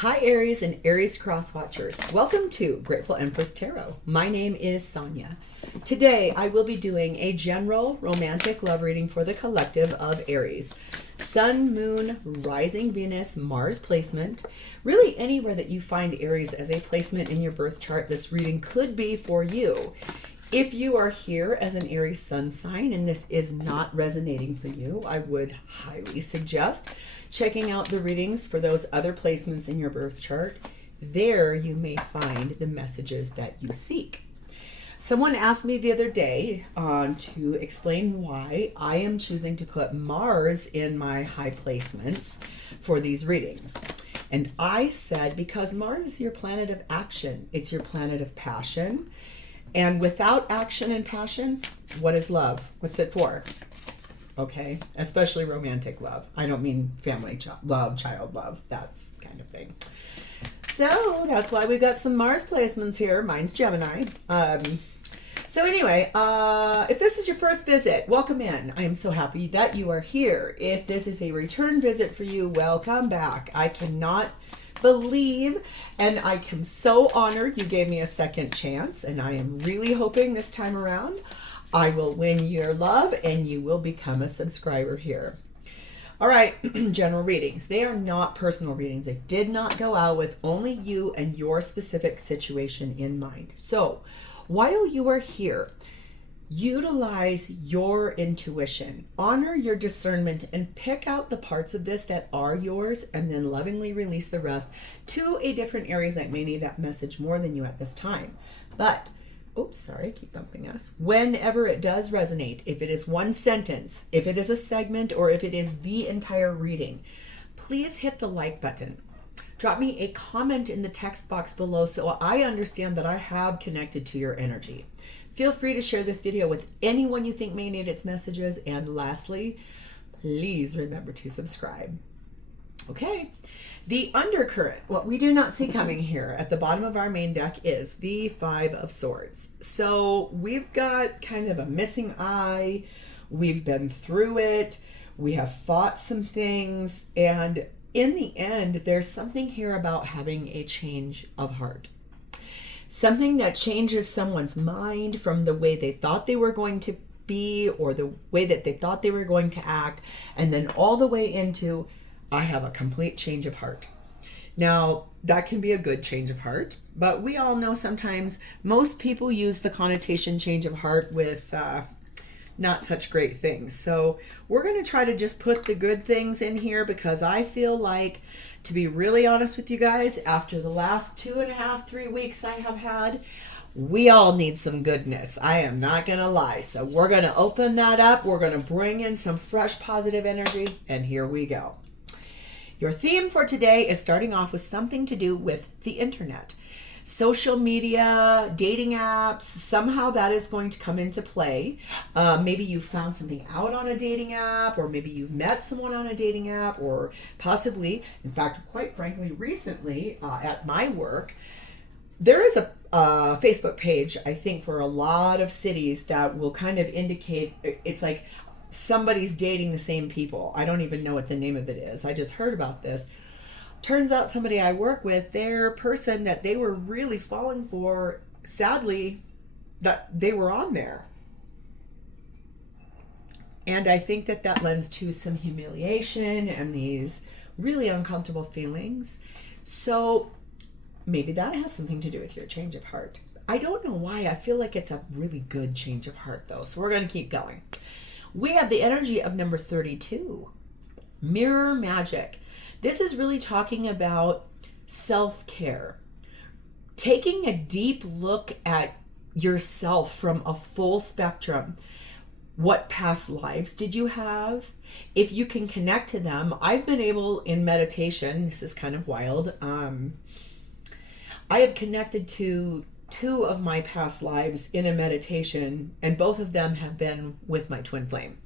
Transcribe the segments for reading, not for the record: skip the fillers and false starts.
Hi Aries and Aries Cross Watchers. Welcome to Grateful Empress Tarot. My name is Sonia. Today I will be doing a general romantic love reading for the collective of Aries. Sun, Moon, Rising Venus, Mars placement. Really anywhere that you find Aries as a placement in your birth chart, this reading could be for you. If you are here as an Aries sun sign and this is not resonating for you, I would highly suggest checking out the readings for those other placements in your birth chart. There you may find the messages that you seek. Someone asked me the other day to explain why I am choosing to put Mars in my high placements for these readings. And I said, because Mars is your planet of action. It's your planet of passion. And without action and passion, what is love? What's it for? Okay, especially romantic love. I don't mean family love, child love, that's kind of thing. So that's why we've got some Mars placements here. Mine's Gemini. So anyway, if this is your first visit, welcome in. I am so happy that you are here. If this is a return visit for you, welcome back. I cannot believe and I am so honored you gave me a second chance, and I am really hoping this time around I will win your love and you will become a subscriber here. All right, general readings. They are not personal readings. They did not go out with only you and your specific situation in mind. So while you are here, utilize your intuition, honor your discernment, and pick out the parts of this that are yours, and then lovingly release the rest to a different Aries that may need that message more than you at this time. But oops, sorry, I keep bumping us. Whenever it does resonate, if it is one sentence, if it is a segment, or if it is the entire reading, please hit the like button. Drop me a comment in the text box below so I understand that I have connected to your energy. Feel free to share this video with anyone you think may need its messages. And lastly, please remember to subscribe. Okay. The undercurrent, what we do not see coming here at the bottom of our main deck, is the Five of Swords. So we've got kind of a missing eye. We've been through it. We have fought some things. And in the end, there's something here about having a change of heart. Something that changes someone's mind from the way they thought they were going to be or the way that they thought they were going to act, and then all the way into, I have a complete change of heart. Now, that can be a good change of heart, but we all know sometimes most people use the connotation change of heart with not such great things. So we're going to try to just put the good things in here, because I feel like, to be really honest with you guys, after the last 2.5, 3 weeks I have had, we all need some goodness. I am not going to lie. So we're going to open that up. We're going to bring in some fresh positive energy, and here we go. Your theme for today is starting off with something to do with the internet. Social media, dating apps, somehow that is going to come into play. Maybe you found something out on a dating app, or maybe you've met someone on a dating app, or possibly, in fact, quite frankly, recently at my work, there is a Facebook page, I think, for a lot of cities that will kind of indicate, it's like somebody's dating the same people. I don't even know what the name of it is. I just heard about this. Turns out somebody I work with, their person that they were really falling for, sadly, that they were on there. And I think that that lends to some humiliation and these really uncomfortable feelings. So maybe that has something to do with your change of heart. I don't know why. I feel like it's a really good change of heart, though. So we're going to keep going. We have the energy of number 32, mirror magic. This is really talking about self-care, taking a deep look at yourself from a full spectrum. What past lives did you have? If you can connect to them, I've been able in meditation, this is kind of wild, I have connected to 2 of my past lives in a meditation, and both of them have been with my twin flame.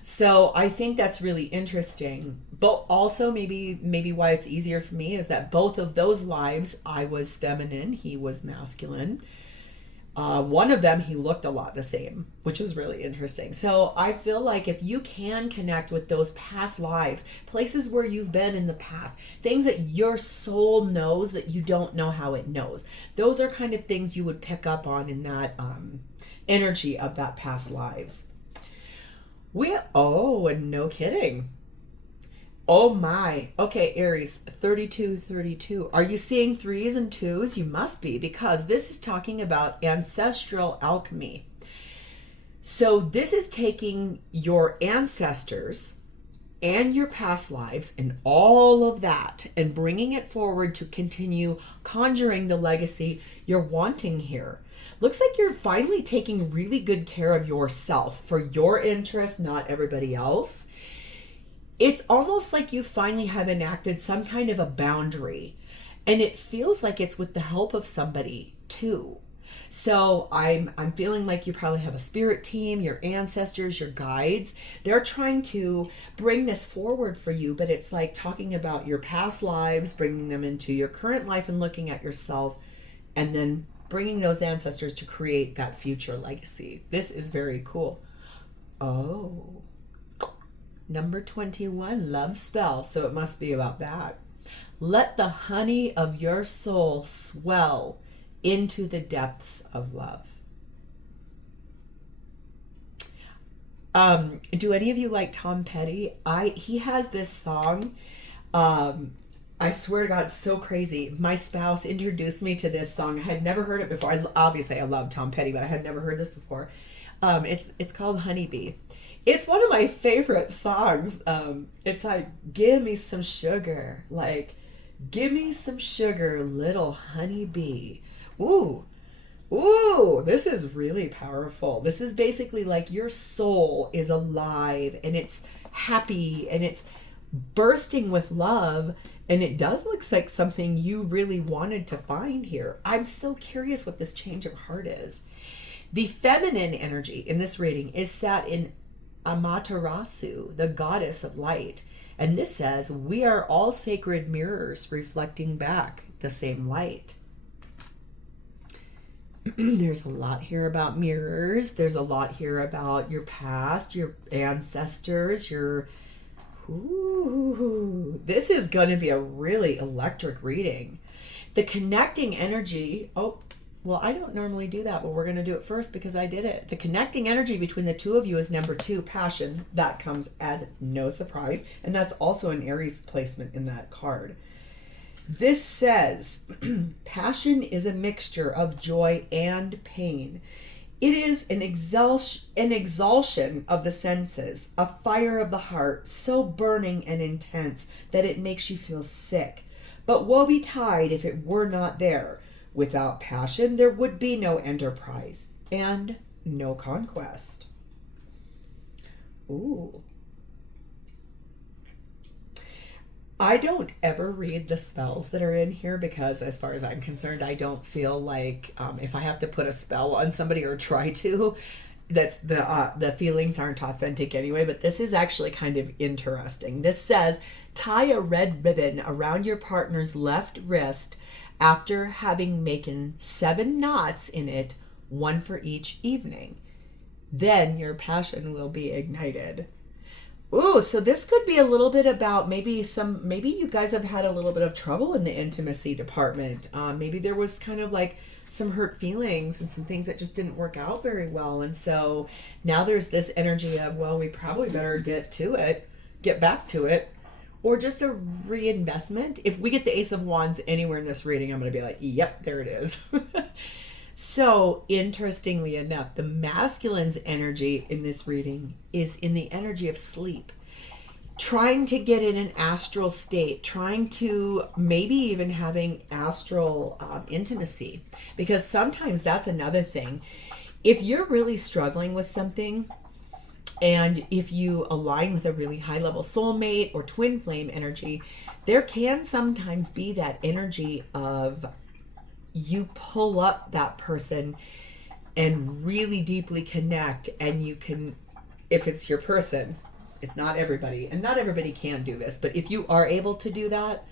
So I think that's really interesting. But also maybe why it's easier for me is that both of those lives, I was feminine, he was masculine. One of them, he looked a lot the same, which was really interesting. So I feel like if you can connect with those past lives, places where you've been in the past, things that your soul knows that you don't know how it knows, those are kind of things you would pick up on in that energy of that past lives. And no kidding. Oh my. Okay, Aries, 32. Are you seeing 3s and 2s? You must be, because this is talking about ancestral alchemy. So this is taking your ancestors and your past lives and all of that and bringing it forward to continue conjuring the legacy you're wanting here. Looks like you're finally taking really good care of yourself for your interest, not everybody else. It's almost like you finally have enacted some kind of a boundary, and it feels like it's with the help of somebody too. So I'm feeling like you probably have a spirit team, your ancestors, your guides. They're trying to bring this forward for you, but it's like talking about your past lives, bringing them into your current life and looking at yourself, and then bringing those ancestors to create that future legacy. This is very cool. Oh. Number 21, love spell. So it must be about that. Let the honey of your soul swell into the depths of love. Do any of you like Tom Petty? He has this song. I swear to God, it's so crazy. My spouse introduced me to this song. I had never heard it before. Obviously, I love Tom Petty, but I had never heard this before. It's called Honeybee. It's one of my favorite songs. It's like, give me some sugar. Like, give me some sugar, little honeybee. Ooh, this is really powerful. This is basically like your soul is alive and it's happy and it's bursting with love. And it does look like something you really wanted to find here. I'm so curious what this change of heart is. The feminine energy in this reading is sat in Amaterasu, the goddess of light. And this says, we are all sacred mirrors reflecting back the same light. There's a lot here about mirrors. There's a lot here about your past, your ancestors, this is going to be a really electric reading. The connecting energy, I don't normally do that, but we're going to do it first because I did it. The connecting energy between the two of you is number 2, passion. That comes as no surprise. And that's also an Aries placement in that card. This says, passion is a mixture of joy and pain. It is an exaltation of the senses, a fire of the heart, so burning and intense that it makes you feel sick. But woe betide if it were not there. Without passion, there would be no enterprise and no conquest. Ooh. I don't ever read the spells that are in here because, as far as I'm concerned, I don't feel like if I have to put a spell on somebody or try to, that's the feelings aren't authentic anyway. But this is actually kind of interesting. This says, tie a red ribbon around your partner's left wrist after having making 7 knots in it, 1 for each evening. Then your passion will be ignited. Ooh, so this could be a little bit about maybe you guys have had a little bit of trouble in the intimacy department. Maybe there was kind of like some hurt feelings and some things that just didn't work out very well. And so now there's this energy of, well, we probably better get back to it. Or just a reinvestment. If we get the Ace of Wands anywhere in this reading, I'm going to be like, yep, there it is. So, interestingly enough, the masculine's energy in this reading is in the energy of sleep. Trying to get in an astral state, trying to maybe even having astral intimacy. Because sometimes that's another thing. If you're really struggling with something, and if you align with a really high level soulmate or twin flame energy, there can sometimes be that energy of you pull up that person and really deeply connect. And you can, if it's your person, it's not everybody, and not everybody can do this, but if you are able to do that,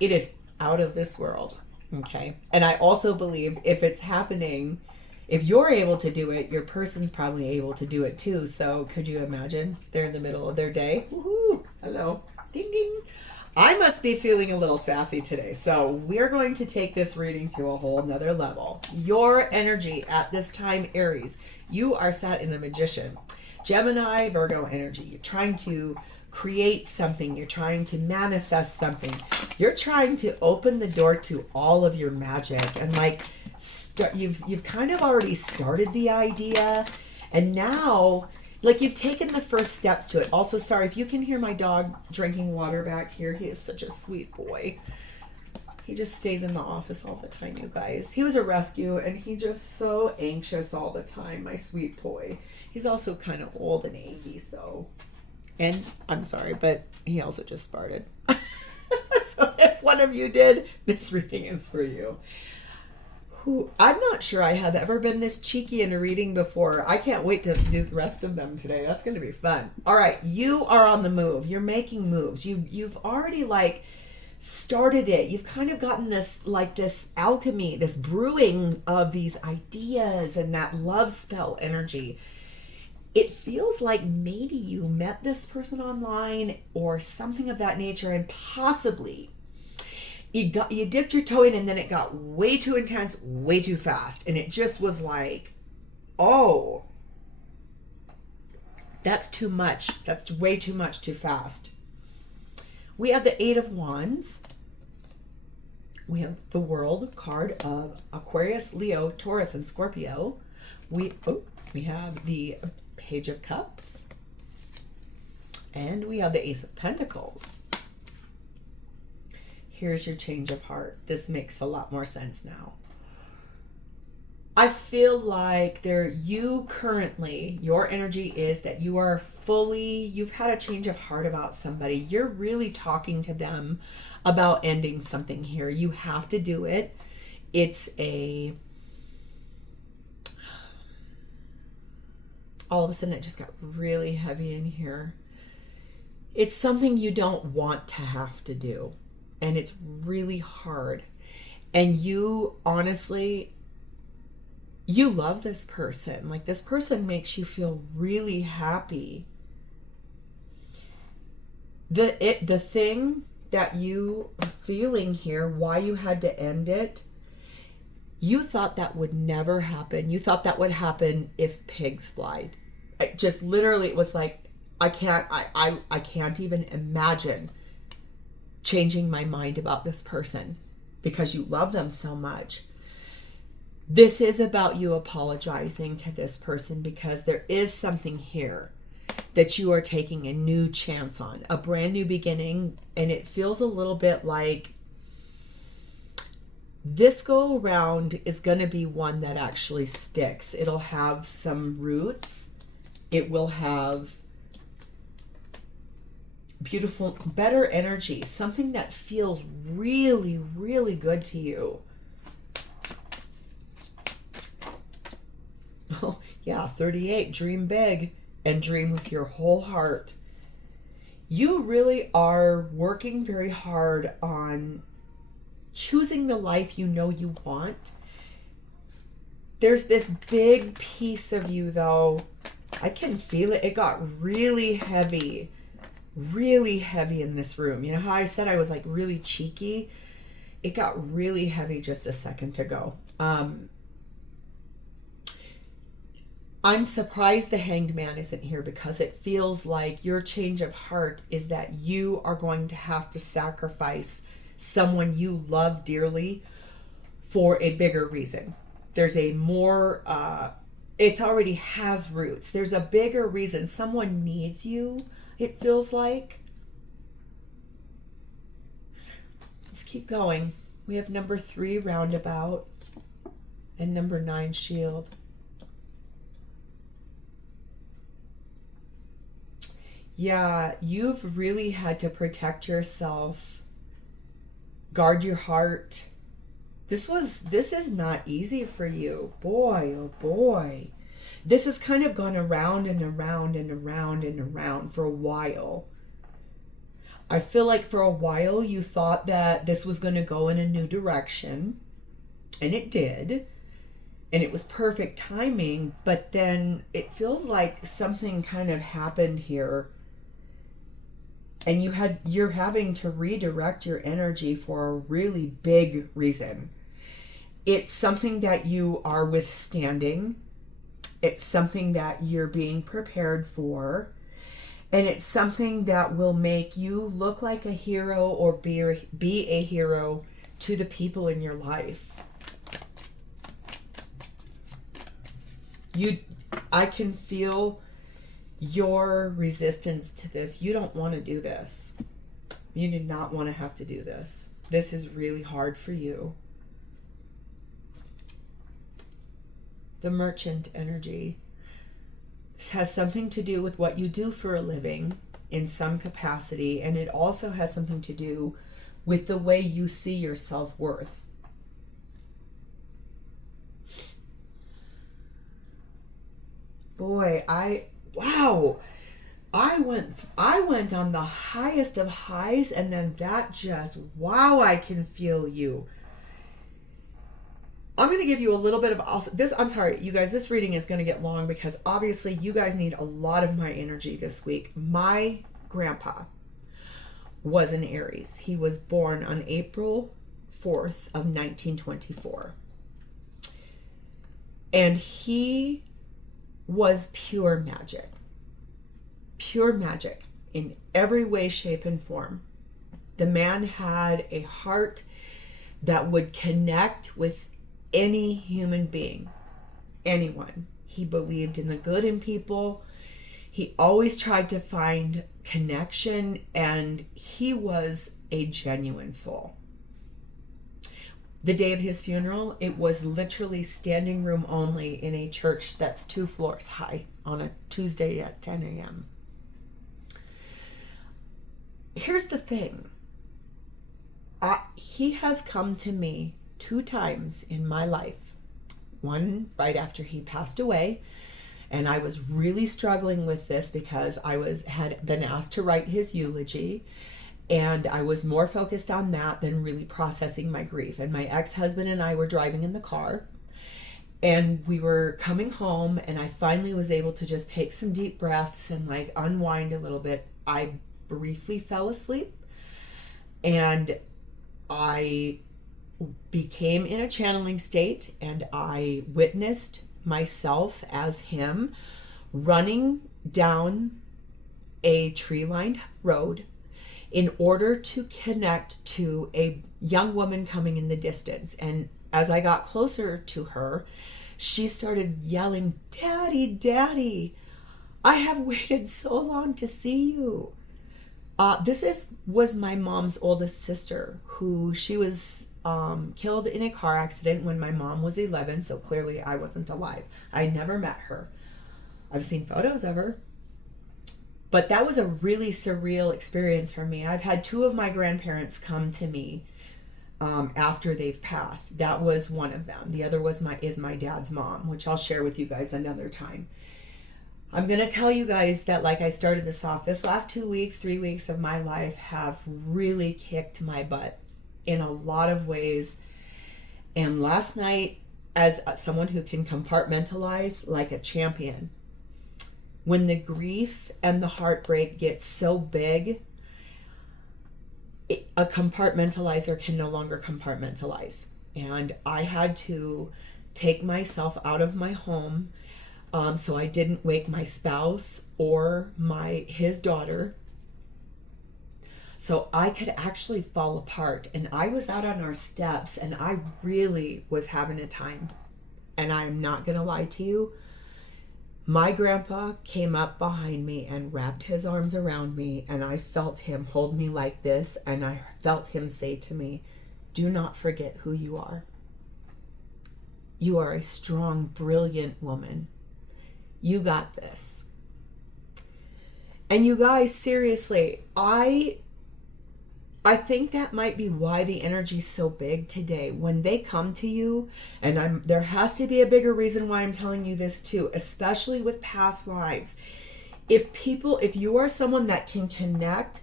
it is out of this world. Okay. And I also believe if it's happening If you're able to do it, your person's probably able to do it too. So could you imagine? They're in the middle of their day. Woohoo! Hello. Ding ding. I must be feeling a little sassy today. So we're going to take this reading to a whole nother level. Your energy at this time, Aries, you are sat in the Magician. Gemini, Virgo energy. You're trying to create something. You're trying to manifest something. You're trying to open the door to all of your magic. And like, you've kind of already started the idea. And now, like, you've taken the first steps to it. Also, sorry, if you can hear my dog drinking water back here. He is such a sweet boy. He just stays in the office all the time, you guys. He was a rescue, and he just so anxious all the time, my sweet boy. He's also kind of old and achy, so... And I'm sorry, but he also just farted. So if one of you did, this reading is for you. I'm not sure I have ever been this cheeky in a reading before. I can't wait to do the rest of them today. That's going to be fun. All right, you are on the move. You're making moves. You've already like started it. You've kind of gotten this like this alchemy, this brewing of these ideas and that love spell energy. It feels like maybe you met this person online or something of that nature, and possibly you dipped your toe in and then it got way too intense, way too fast. And it just was like, oh, that's too much. That's way too much, too fast. We have the Eight of Wands. We have the World card of Aquarius, Leo, Taurus, and Scorpio. We have the Page of Cups. And we have the Ace of Pentacles. Here's your change of heart. This makes a lot more sense now. I feel like your energy is that you are you've had a change of heart about somebody. You're really talking to them about ending something here. You have to do it. All of a sudden it just got really heavy in here. It's something you don't want to have to do. And it's really hard. And you honestly, you love this person. Like, this person makes you feel really happy. The thing that you are feeling here, why you had to end it, you thought that would never happen. You thought that would happen if pigs flied. Just literally, it was like, I can't even imagine changing my mind about this person because you love them so much. This is about you apologizing to this person because there is something here that you are taking a new chance on, a brand new beginning. And it feels a little bit like this go around is going to be one that actually sticks. It'll have some roots. It will have beautiful, better energy, something that feels really, really good to you. Oh, yeah, 38, dream big and dream with your whole heart. You really are working very hard on choosing the life you know you want. There's this big piece of you, though. I can feel it. It got really heavy in this room. You know how I said I was like really cheeky? It got really heavy just a second ago. I'm surprised the Hanged Man isn't here because it feels like your change of heart is that you are going to have to sacrifice someone you love dearly for a bigger reason. There's a more, it already has roots. There's a bigger reason. Someone needs you, it feels like. Let's keep going. We have number 3, roundabout, and number 9, shield. Yeah, you've really had to protect yourself, guard your heart. This is not easy for you. Boy, oh boy. This has kind of gone around and around and around and around for a while. I feel like for a while you thought that this was going to go in a new direction, and it did. and it was perfect timing, but then it feels like something kind of happened here, and you're having to redirect your energy for a really big reason. It's something that you are withstanding. It's something that you're being prepared for. And it's something that will make you look like a hero or be a hero to the people in your life. I can feel your resistance to this. You don't want to do this. You do not want to have to do this. This is really hard for you. The Merchant energy. This has something to do with what you do for a living in some capacity, and it also has something to do with the way you see your self-worth. Boy, I went on the highest of highs, and then that just, wow, I can feel you. I'm going to give you a little bit of also this. I'm sorry, you guys, this reading is going to get long because obviously you guys need a lot of my energy this week. My grandpa was an Aries. He was born on April 4th of 1924. And he was pure magic. Pure magic in every way, shape, and form. The man had a heart that would connect with any human being, anyone. He believed in the good in people. He always tried to find connection, and he was a genuine soul. The day of his funeral, it was literally standing room only in a church that's 2 floors high on a Tuesday at 10 a.m. Here's the thing. He has come to me 2 times in my life. One right after he passed away, and I was really struggling with this because I had been asked to write his eulogy, and I was more focused on that than really processing my grief. And my ex-husband and I were driving in the car, and we were coming home, and I finally was able to just take some deep breaths and like unwind a little bit. I briefly fell asleep, and I became in a channeling state, and I witnessed myself as him running down a tree-lined road in order to connect to a young woman coming in the distance. And as I got closer to her, she started yelling, "Daddy, Daddy, I have waited so long to see you." This was my mom's oldest sister, who she was killed in a car accident when my mom was 11, so clearly I wasn't alive. I never met her. I've seen photos of her. But that was a really surreal experience for me. I've had 2 of my grandparents come to me after they've passed. That was one of them. The other is my dad's mom, which I'll share with you guys another time. I'm going to tell you guys that, like I started this off, this last 2 weeks, 3 weeks of my life have really kicked my butt in a lot of ways. And last night, as someone who can compartmentalize like a champion, when the grief and the heartbreak gets so big, a compartmentalizer can no longer compartmentalize. And I had to take myself out of my home, so I didn't wake my spouse or his daughter, so I could actually fall apart. And I was out on our steps, and I really was having a time. And I'm not gonna lie to you, my grandpa came up behind me and wrapped his arms around me, and I felt him hold me like this, and I felt him say to me, "Do not forget who you are. You are a strong, brilliant woman. You got this." And you guys, seriously, I think that might be why the energy's so big today. When they come to you, and there has to be a bigger reason why I'm telling you this too, especially with past lives. If you are someone that can connect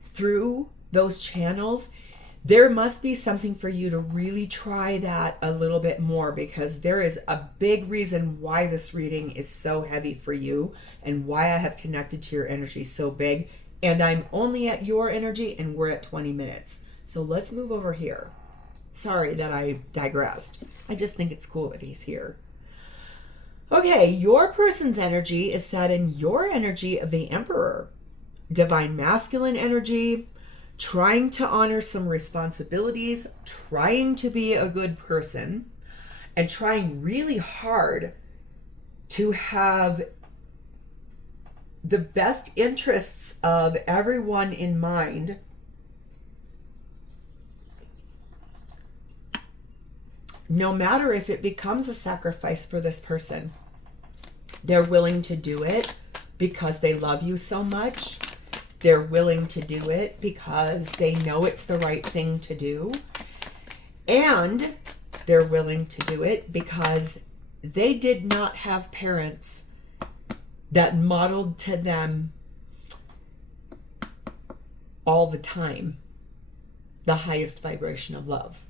through those channels, There must be something for you to really try that a little bit more, because there is a big reason why this reading is so heavy for you and why I have connected to your energy so big. And I'm only at your energy and we're at 20 minutes. So let's move over here. Sorry that I digressed. I just think it's cool that he's here. Okay, your person's energy is set in your energy of the Emperor. Divine masculine energy, trying to honor some responsibilities, trying to be a good person, and trying really hard to have the best interests of everyone in mind. No matter if it becomes a sacrifice for this person, they're willing to do it because they love you so much. They're willing to do it because they know it's the right thing to do. And they're willing to do it because they did not have parents that modeled to them all the time the highest vibration of love,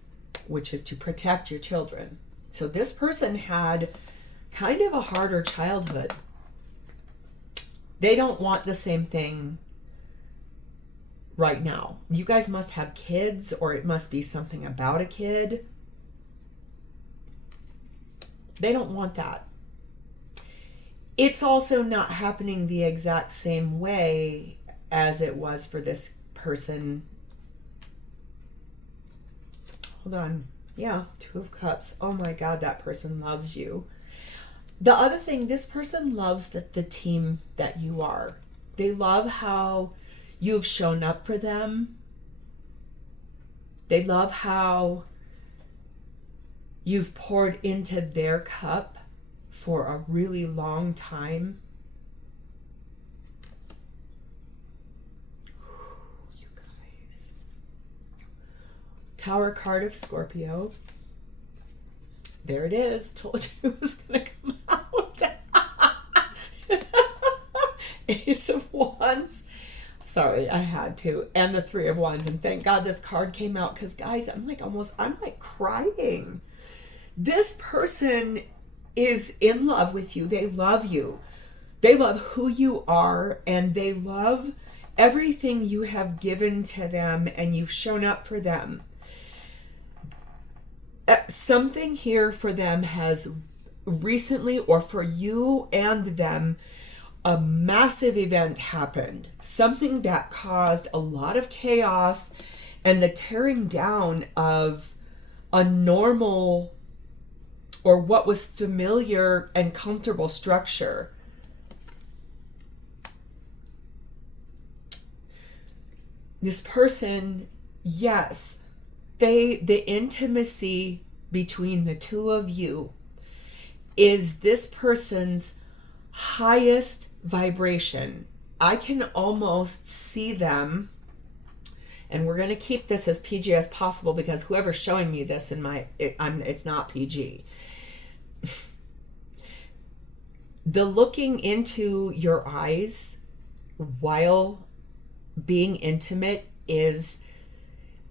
which is to protect your children. So this person had kind of a harder childhood. They don't want the same thing right now. You guys must have kids, or it must be something about a kid. They don't want that. It's also not happening the exact same way as it was for this person. Hold on. Yeah, 2 of Cups. Oh my God, that person loves you. The other thing, this person loves the team that you are. They love how you've shown up for them. They love how you've poured into their cup for a really long time. You guys. Tower card of Scorpio. There it is. Told you it was going to come out. Ace of Wands. Sorry, I had to. And the 3 of Wands. And thank God this card came out, because guys, I'm like crying. This person is in love with you. They love you. They love who you are, and they love everything you have given to them, and you've shown up for them. Something here for them has recently, or for you and them, a massive event happened. Something that caused a lot of chaos and the tearing down of a normal, or what was familiar and comfortable structure. This person, yes, the intimacy between the 2 of you is this person's highest vibration. I can almost see them, and we're going to keep this as PG as possible, because whoever's showing me this it's not PG. The looking into your eyes while being intimate is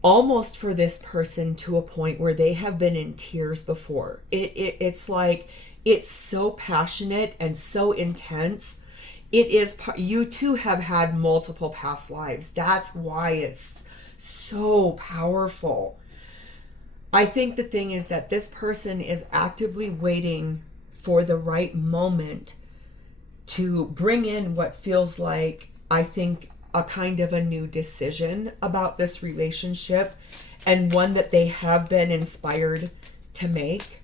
almost for this person to a point where they have been in tears before. It's like, it's so passionate and so intense. It is, you two have had multiple past lives. That's why it's so powerful. I think the thing is that this person is actively waiting for the right moment to bring in what feels like, I think, a kind of a new decision about this relationship, and one that they have been inspired to make,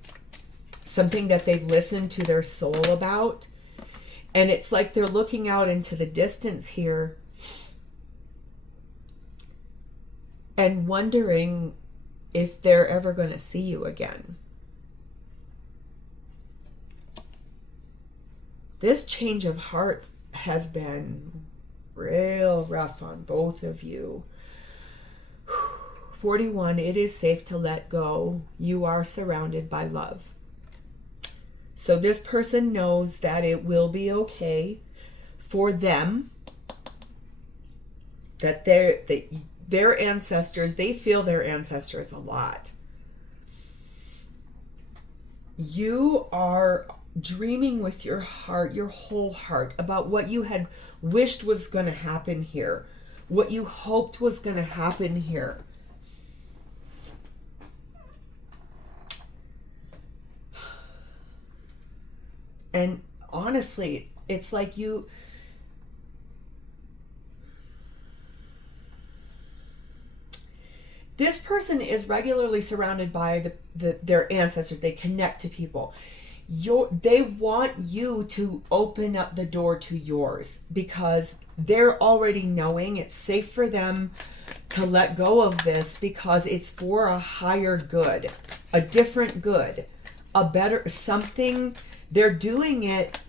something that they've listened to their soul about. And it's like they're looking out into the distance here and wondering if they're ever going to see you again. This change of hearts has been real rough on both of you. 41, it is safe to let go. You are surrounded by love. So this person knows that it will be okay for them, that their ancestors, they feel their ancestors a lot. You are dreaming with your heart, your whole heart, about what you had wished was going to happen here, what you hoped was going to happen here. And honestly, it's like this person is regularly surrounded by their ancestors. They connect to people. They want you to open up the door to yours, because they're already knowing it's safe for them to let go of this, because it's for a higher good, a different good, a better something. They're doing it.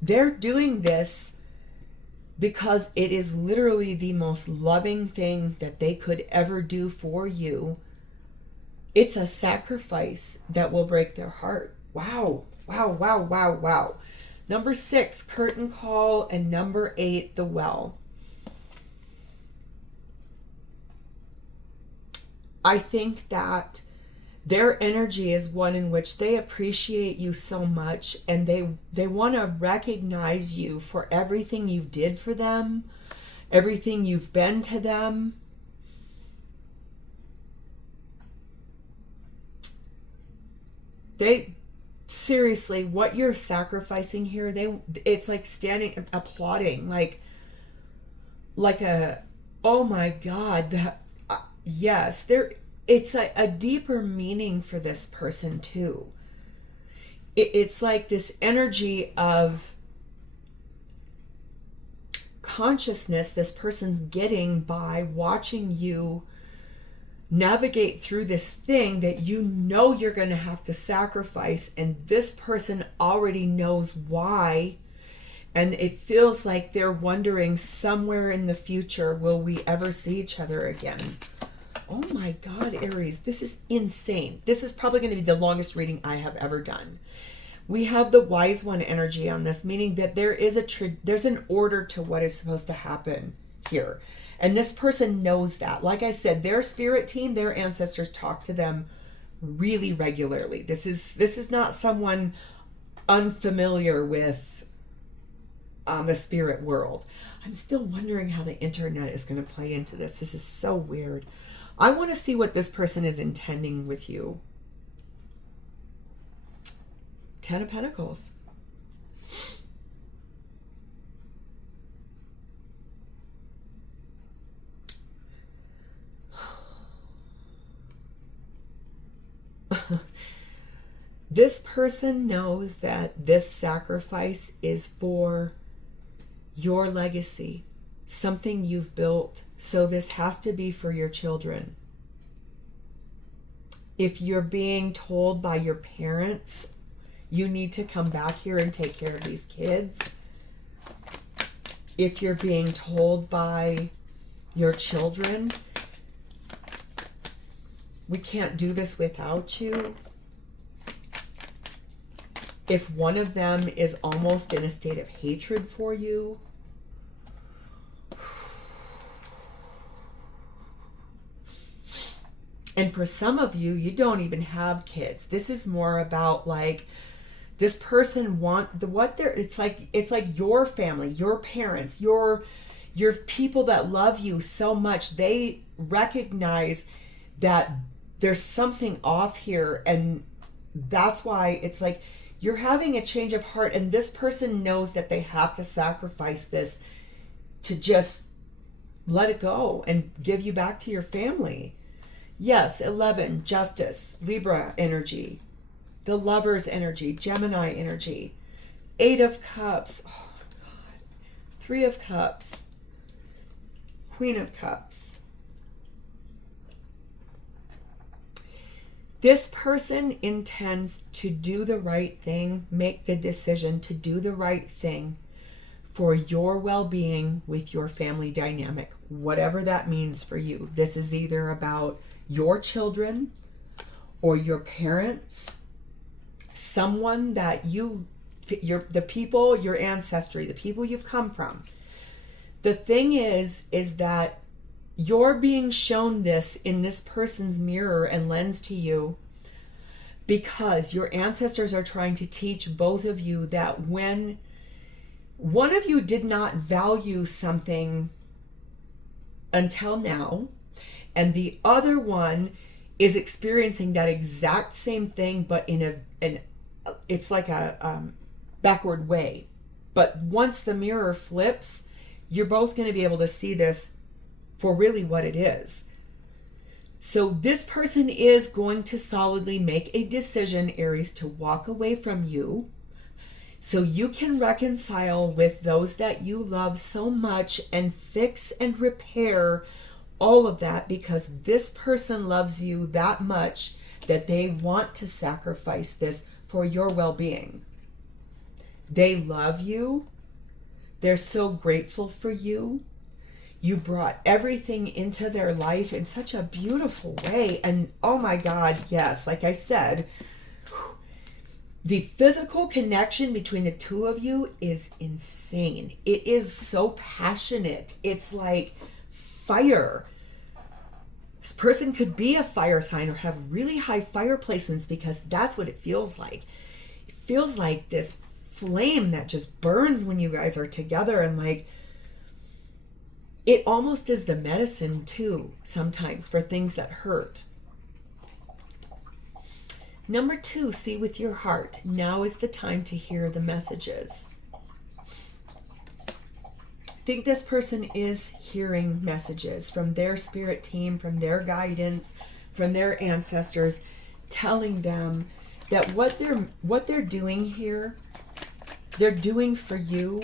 They're doing this because it is literally the most loving thing that they could ever do for you. It's a sacrifice that will break their heart. Wow, wow, wow, wow, wow. Number 6, curtain call, and number 8, the well. I think that their energy is one in which they appreciate you so much, and they want to recognize you for everything you did for them, everything you've been to them. They seriously, what you're sacrificing here, it's like standing applauding, like a, oh my God, yes, it's a deeper meaning for this person too. It's like this energy of consciousness this person's getting by watching you navigate through this thing that you know you're going to have to sacrifice, and this person already knows why, and it feels like they're wondering somewhere in the future, will we ever see each other again? Oh my God, Aries, this is insane. This is probably going to be the longest reading I have ever done. We have the wise one energy on this, meaning that there is there's an order to what is supposed to happen here. And this person knows that. Like I said, their spirit team, their ancestors talk to them really regularly. This is not someone unfamiliar with the spirit world. I'm still wondering how the internet is going to play into this. This is so weird. I want to see what this person is intending with you. 10 of Pentacles. This person knows that this sacrifice is for your legacy, something you've built. So this has to be for your children. If you're being told by your parents, you need to come back here and take care of these kids. If you're being told by your children, we can't do this without you. If one of them is almost in a state of hatred for you, and for some of you, you don't even have kids. This is more about like this person it's like your family, your parents, your people that love you so much. They recognize that there's something off here, and that's why it's like you're having a change of heart, and this person knows that they have to sacrifice this to just let it go and give you back to your family. Yes, 11, Justice, Libra energy, the Lover's energy, Gemini energy, 8 of Cups, oh God, 3 of Cups, Queen of Cups. This person intends to do the right thing, make the decision to do the right thing for your well-being with your family dynamic, whatever that means for you. This is either about your children or your parents, someone that the people, your ancestry, the people you've come from. The thing is that you're being shown this in this person's mirror and lens to you because your ancestors are trying to teach both of you that when one of you did not value something until now, and the other one is experiencing that exact same thing, but it's like a backward way. But once the mirror flips, you're both going to be able to see this for really what it is. So this person is going to solidly make a decision, Aries, to walk away from you so you can reconcile with those that you love so much and fix and repair all of that, because this person loves you that much that they want to sacrifice this for your well-being. They love you. They're so grateful for you. You brought everything into their life in such a beautiful way. And oh my God, yes, like I said, the physical connection between the two of you is insane. It is so passionate. It's like fire. This person could be a fire sign or have really high fire placements, because that's what it feels like. It feels like this flame that just burns when you guys are together, and like it almost is the medicine too sometimes for things that hurt. Number 2, see with your heart. Now is the time to hear the messages. I think this person is hearing messages from their spirit team, from their guidance, from their ancestors, telling them that what they're doing here, they're doing for you.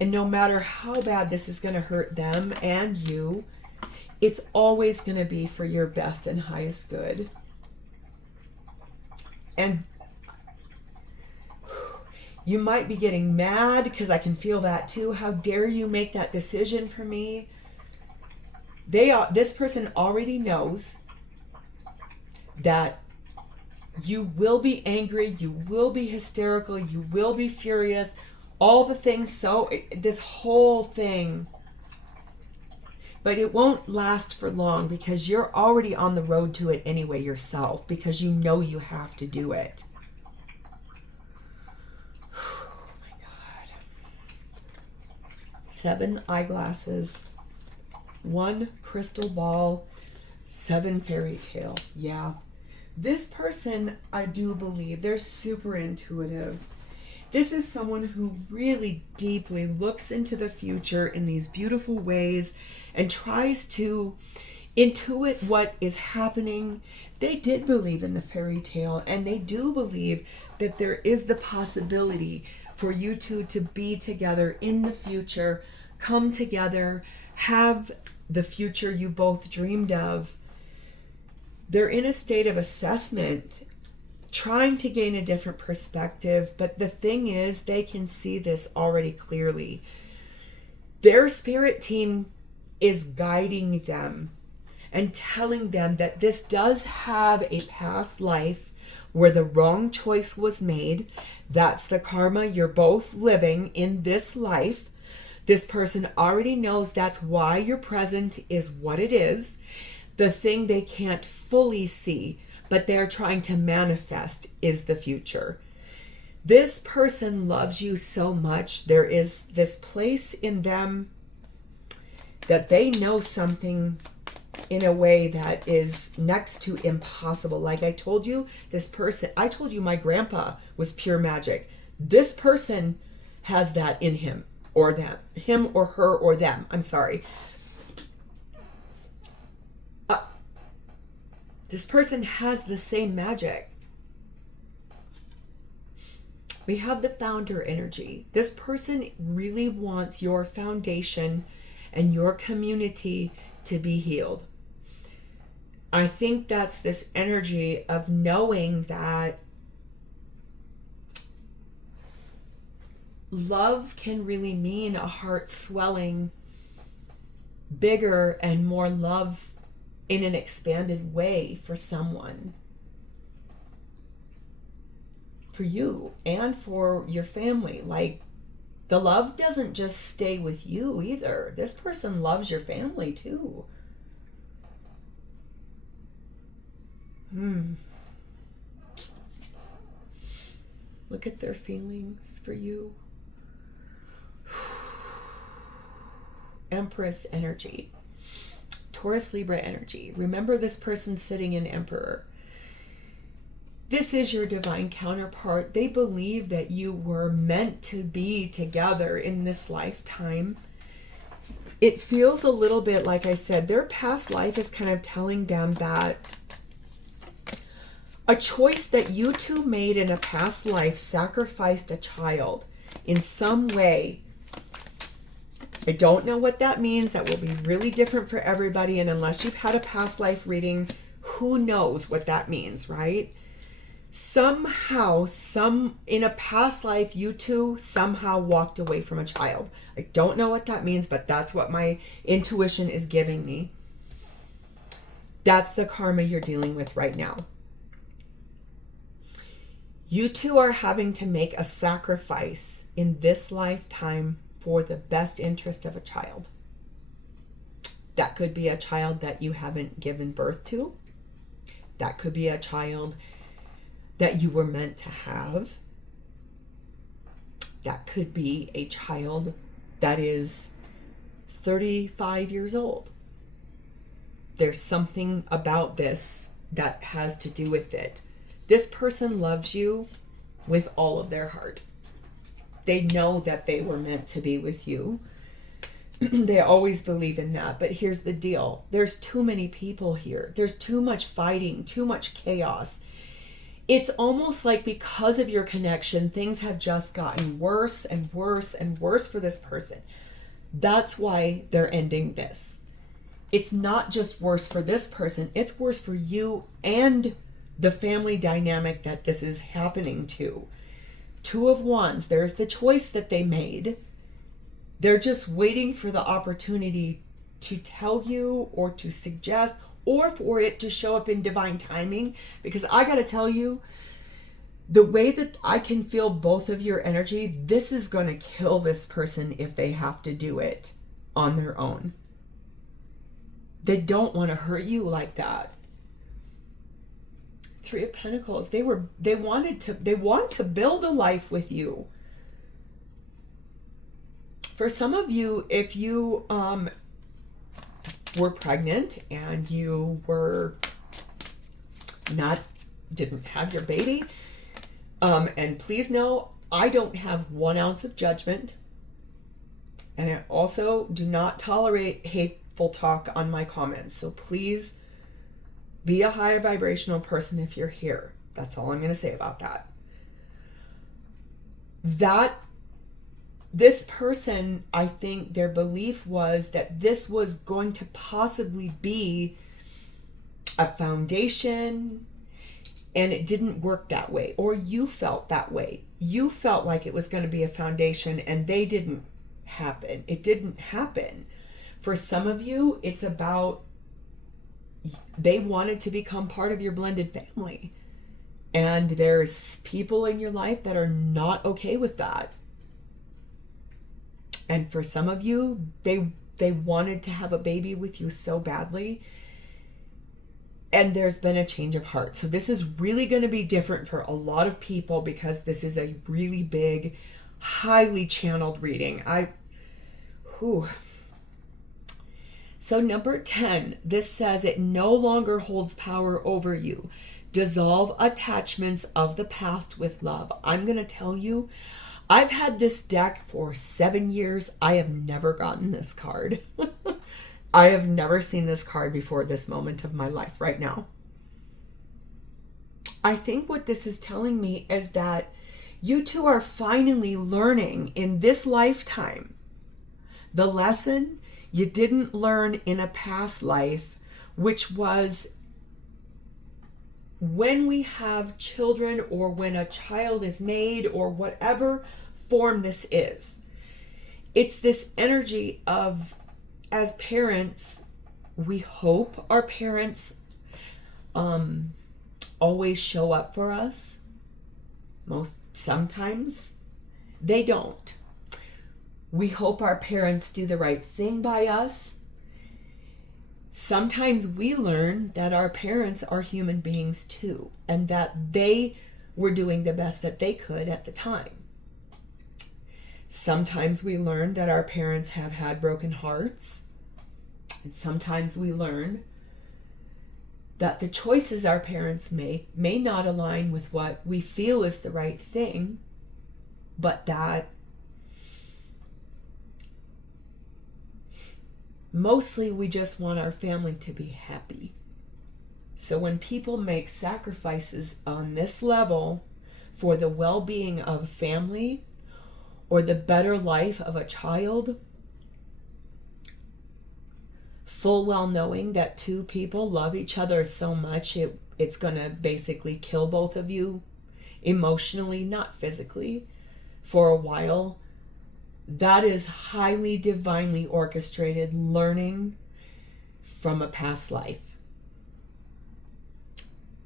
And no matter how bad this is going to hurt them and you, it's always going to be for your best and highest good. And you might be getting mad, because I can feel that too. How dare you make that decision for me? This person already knows that you will be angry, you will be hysterical, you will be furious, all the things, so this whole thing. But it won't last for long, because you're already on the road to it anyway yourself, because you know you have to do it. Oh my God. 7 eyeglasses, 1 crystal ball, 7 fairy tale. Yeah. This person, I do believe, they're super intuitive. This is someone who really deeply looks into the future in these beautiful ways and tries to intuit what is happening. They did believe in the fairy tale, and they do believe that there is the possibility for you two to be together in the future, come together, have the future you both dreamed of. They're in a state of assessment, trying to gain a different perspective, but the thing is, they can see this already clearly. Their spirit team is guiding them and telling them that this does have a past life where the wrong choice was made. That's the karma you're both living in this life. This person already knows that's why your present is what it is. The thing they can't fully see, but they're trying to manifest, is the future. This person loves you so much. There is this place in them that they know something in a way that is next to impossible. Like I told you, I told you my grandpa was pure magic. This person has that in him or them, him or her or them. I'm sorry. This person has the same magic. We have the founder energy. This person really wants your foundation and your community to be healed. I think that's this energy of knowing that love can really mean a heart swelling bigger and more love in an expanded way for someone. For you and for your family. Like, The love doesn't just stay with you either. This person loves your family too. Look at their feelings for you. Empress energy. Taurus Libra energy. Remember this person sitting in Emperor. This is your divine counterpart. They believe that you were meant to be together in this lifetime. It feels a little bit, like I said, their past life is kind of telling them that a choice that you two made in a past life sacrificed a child in some way. I don't know what that means. That will be really different for everybody. And unless you've had a past life reading, who knows what that means, right? Somehow, in a past life, you two somehow walked away from a child. I don't know what that means, but that's what my intuition is giving me. That's the karma you're dealing with right now. You two are having to make a sacrifice in this lifetime for the best interest of a child. That could be a child that you haven't given birth to. That could be a child that you were meant to have. That could be a child that is 35 years old. There's something about this that has to do with it. This person loves you with all of their heart. They know that they were meant to be with you. They always believe in that. But here's the deal. There's too many people here. There's too much fighting, too much chaos. It's almost like because of your connection, things have just gotten worse and worse and worse for this person. That's why they're ending this. It's not just worse for this person. It's worse for you and the family dynamic that this is happening to. Two of Wands. There's the choice that they made. They're just waiting for the opportunity to tell you or to suggest or for it to show up in divine timing. Because I got to tell you, the way that I can feel both of your energy, this is going to kill this person if they have to do it on their own. They don't want to hurt you like that. Three of Pentacles. They want to build a life with you. For some of you, if you were pregnant and you didn't have your baby, and please know, I don't have 1 ounce of judgment, and I also do not tolerate hateful talk on my comments. So please be a higher vibrational person if you're here. That's all I'm going to say about that. This person, I think their belief was that this was going to possibly be a foundation, and it didn't work that way. Or you felt that way. You felt like it was going to be a foundation, and it didn't happen. For some of you, it's about they wanted to become part of your blended family. And there's people in your life that are not okay with that. And for some of you, they wanted to have a baby with you so badly. And there's been a change of heart. So this is really going to be different for a lot of people because this is a really big, highly channeled reading. So number 10, this says it no longer holds power over you. Dissolve attachments of the past with love. I'm going to tell you, I've had this deck for 7 years. I have never gotten this card. I have never seen this card before this moment of my life right now. I think what this is telling me is that you two are finally learning in this lifetime the lesson you didn't learn in a past life, which was when we have children or when a child is made or whatever form this is. It's this energy of, as parents, we hope our parents always show up for us. Sometimes they don't. We hope our parents do the right thing by us. Sometimes we learn that our parents are human beings too, and that they were doing the best that they could at the time. Sometimes we learn that our parents have had broken hearts. And sometimes we learn that the choices our parents make may not align with what we feel is the right thing, but that mostly we just want our family to be happy. So when people make sacrifices on this level for the well-being of a family or the better life of a child, full well knowing that two people love each other so much it's going to basically kill both of you emotionally, not physically, for a while, that is highly divinely orchestrated learning from a past life.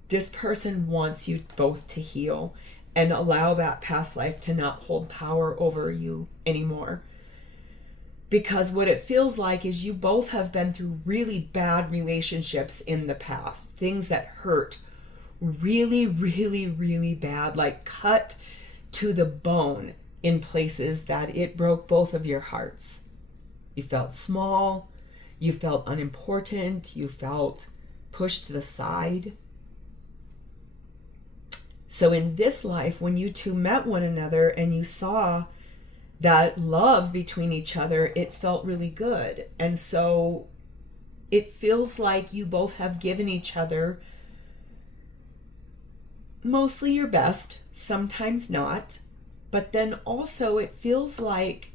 This person wants you both to heal and allow that past life to not hold power over you anymore. Because what it feels like is you both have been through really bad relationships in the past. Things that hurt really, really, really bad, like cut to the bone in places that it broke both of your hearts. You felt small, you felt unimportant, you felt pushed to the side. So in this life, when you two met one another and you saw that love between each other, it felt really good. And so it feels like you both have given each other mostly your best, sometimes not. But then also it feels like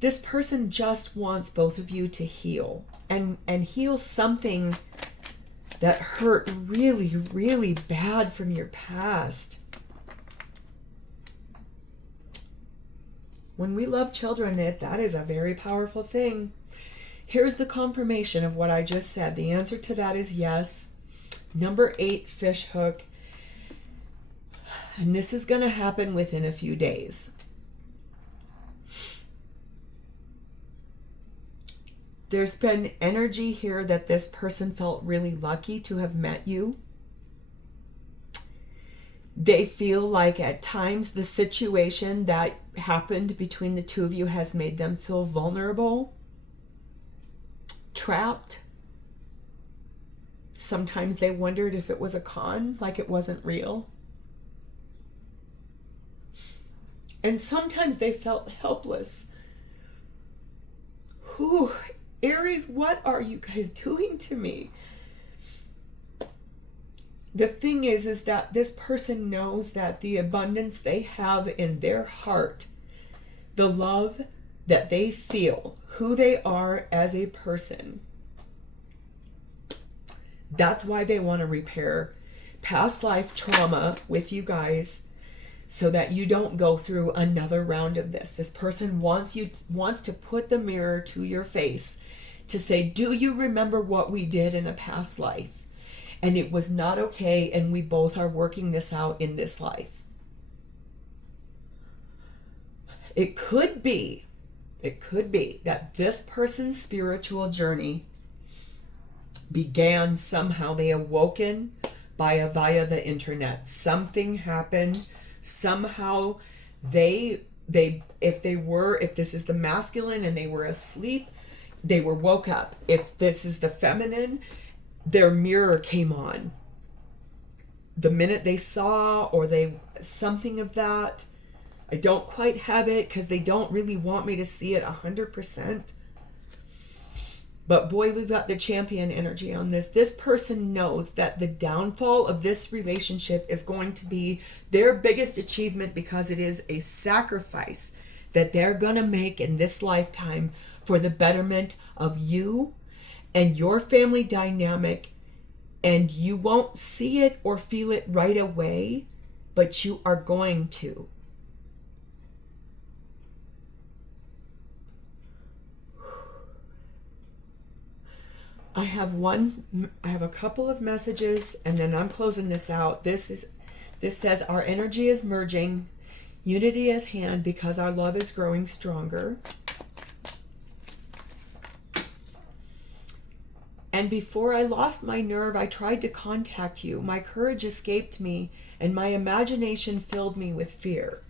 this person just wants both of you to heal and heal something that hurt really, really bad from your past. When we love children, that is a very powerful thing. Here's the confirmation of what I just said. The answer to that is yes. Number 8, fish hook. And this is going to happen within a few days. There's been energy here that this person felt really lucky to have met you. They feel like at times the situation that happened between the two of you has made them feel vulnerable, trapped. Sometimes they wondered if it was a con, like it wasn't real. And sometimes they felt helpless. Whew, Aries, what are you guys doing to me? The thing is that this person knows that the abundance they have in their heart, the love that they feel, who they are as a person, that's why they want to repair past life trauma with you guys so that you don't go through another round of this. This person wants to put the mirror to your face to say, do you remember what we did in a past life? And it was not okay, and we both are working this out in this life. It could be that this person's spiritual journey began somehow. They awoken via the internet. Something happened. Somehow if this is the masculine and they were asleep, they were woke up. If this is the feminine, their mirror came on. The minute they saw something of that, I don't quite have it because they don't really want me to see it 100%. But boy, we've got the champion energy on this. This person knows that the downfall of this relationship is going to be their biggest achievement because it is a sacrifice that they're going to make in this lifetime for the betterment of you and your family dynamic. And you won't see it or feel it right away, but you are going to. I have a couple of messages and then I'm closing this out. This says our energy is merging. Unity as hand because our love is growing stronger. And before I lost my nerve, I tried to contact you. My courage escaped me, and my imagination filled me with fear.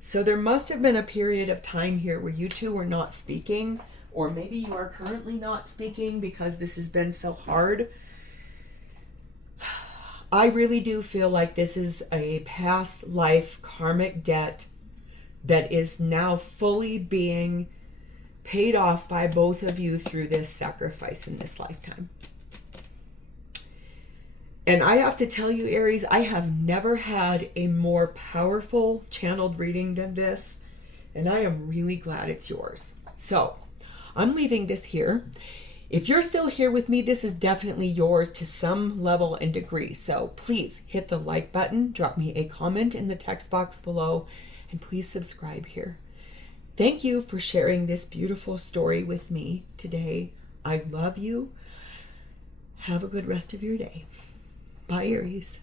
So there must have been a period of time here where you two were not speaking, or maybe you are currently not speaking because this has been so hard. I really do feel like this is a past life karmic debt that is now fully being paid off by both of you through this sacrifice in this lifetime. And I have to tell you, Aries, I have never had a more powerful channeled reading than this, and I am really glad it's yours. So I'm leaving this here. If you're still here with me, this is definitely yours to some level and degree. So please hit the like button, drop me a comment in the text box below, and please subscribe here. Thank you for sharing this beautiful story with me today. I love you. Have a good rest of your day. Bye, Aries.